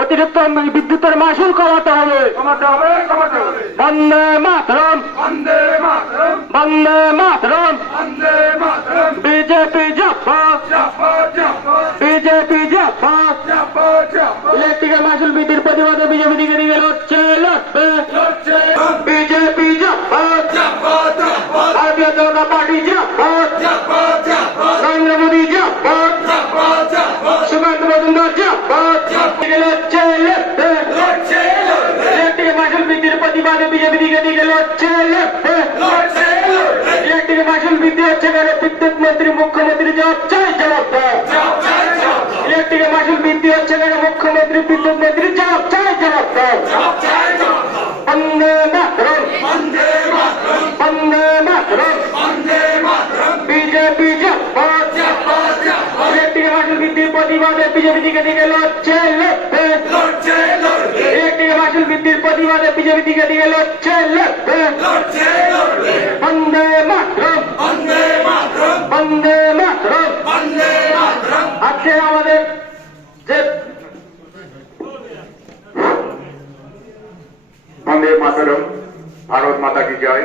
অতিরিক্ত বিদ্যুতের মাসুল কমাতে হবে। বন্দে মাতরম, বন্দে মাতরম, বিজেপি জিন্দাবাদ, বিজেপি জিন্দাবাদ। ইলেকট্রিকের মাসুল বৃদ্ধির প্রতিবাদে বিজেপি দিকে দিকে লড়ছে, লড়বে। বিজেপি জিন্দাবাদ, ভারতীয় জনতা পার্টি জিন্দাবাদ, নরেন্দ্র মোদী জিন্দাবাদ, সুকান্ত মজুমদার জিন্দাবাদ। লড়ছে, লড়বে। ইলেকট্রিকের মাসুল বৃদ্ধির প্রতিবাদে বিজেপি দিকে দিকে লড়ছে, লড়বে। ইলেকট্রিকের মাসুল বৃদ্ধি হচ্ছে কেন? বিদ্যুৎ মন্ত্রী মুখ্যমন্ত্রী জবাব চাই, জবাব দাও। ইলেকট্রিকের মাসুল বৃদ্ধি হচ্ছে কেন? মুখ্যমন্ত্রী বিদ্যুৎ মন্ত্রী জবাব চাই, জবাব দাও। বন্দে মাতরম, বন্দে মাতরম, বিজেপি জিন্দাবাদ। ইলেকট্রিকের মাসুল বৃদ্ধির প্রতিবাদে বিজেপি দিকে দিকে লড়ছে, লড়বে। ইলেকট্রিকের মাসুল বৃদ্ধির প্রতিবাদে বিজেপি দিকে দিকে লড়ছে, লড়বে। বন্দে মাতরম, বন্দে মাতরম। আজকে আমাদের যে বন্দে মাতরম, ভারত মাতা কি জয়।